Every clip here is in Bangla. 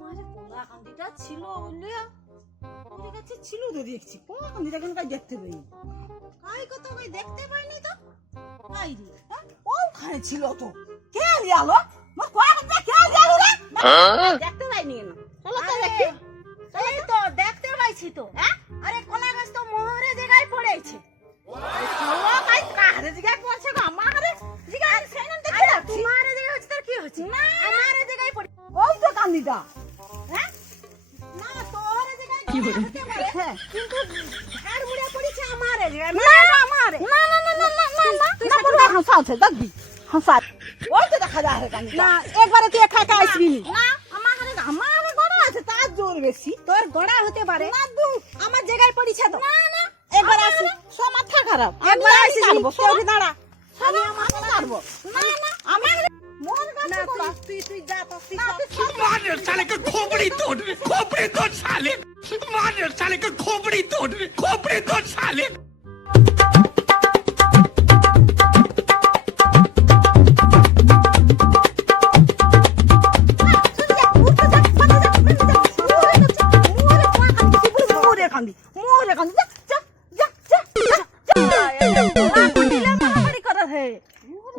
আমার কলা কান্দিটা ছিল বলে ওদের কাছে ছিল তো দেখছি কলা কান্দিটা কেন কাই দেখতে পাইনি কাই কত কাই দেখতে পাইনি তো কাই রে ওখানে ছিল তো কে গেল মা কলা কান্দিটা কে গেল রে দেখতে পাইনি কেন চলো তো দেখি এই তো দেখতে পাইছি তো হ্যাঁ আরে কলা গাছ তো মোহরে জায়গায় পড়েছে কলা কাই কারে জায়গায় পড়ছে গো আমারে জায়গায় সেন দেখতে যাচ্ছি তোমারে জায়গায় হচ্ছে তার কি হচ্ছে না আমারে জায়গায় পড়ে ওই তো কান্দিটা হ্যাঁ না তোরে জায়গায় কি হতে পারে হ্যাঁ কিন্তু ঝাড় মুড়ে পড়েছে আমারে জায়গায় না আমারে না না না না না না তুই পুরো হাসাছে দেখবি হাসা ওই তো দেখা যায় কান্দি না একবারে তুই একা একা আসবি না আমারে গড়া আছে তার জোর বেশি তোর গড়া হতে পারে না দু আমার জায়গায় পড়েছে তো না না একবার আসি সো মাথা খারাপ একবার আসি তুই দাঁড়া আমি আমাকে মারবো না না আমার মোর গাছে গড়া তুই যা তো मार साले का खोपड़ी तोड़ साले मार साले का खोपड़ी तोड़ साले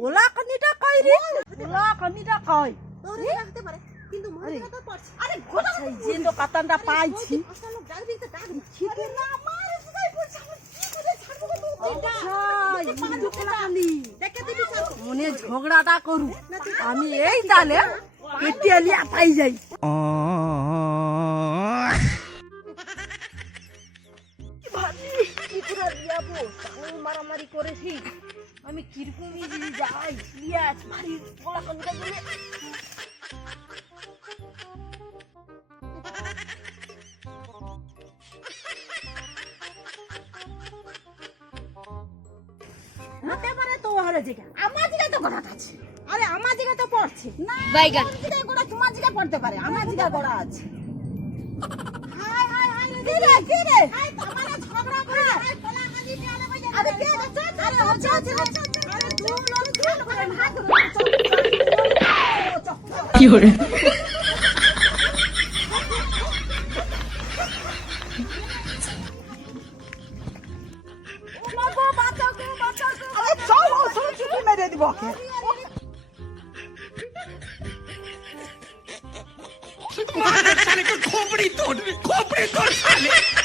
ওলা কান্দিটা কই রে ওলা কান্দিটা কই তোরে রাখতে পারে কিন্তু মরে কথা পড়ছে আরে গোটা সেই জিন্দ কাতানটা পাইছি আসলে ডাকবি তো ডাকবি খিদে না মারে যাই পড়ছে আমি কি করে ছাড়বো তো এটা পাঁচ ওলা কান্দি দেখে দিবি মনে ঝগড়াটা করু আমি এই তালে পেটিয়ালিয়া পাই যাই ভাবি কি করে দিয়াবো আমি মারামারি করেছি আমি কিরকমই যদি যাই লিয়া ভারী গলা কান্দিটা বলে হতে পারে তো ওরে জায়গা আমার জায়গায় তো গড়া আছে আরে আমার জায়গায় তো পড়ছে না বাইগান জায়গায় গড়া তোমার জায়গায় পড়তে পারে আমার জায়গায় গড়া আছে হাই হাই হাই কি রে হাই তোমারে ঝগড়া করে হাই কলা কান্দি পেলে ভাই আরে কে রে আরে হচ্ছে আরে তুই লোক তুই করে হাত কি হরে মেরে দিব साले का खोपड़ी तोड़ साले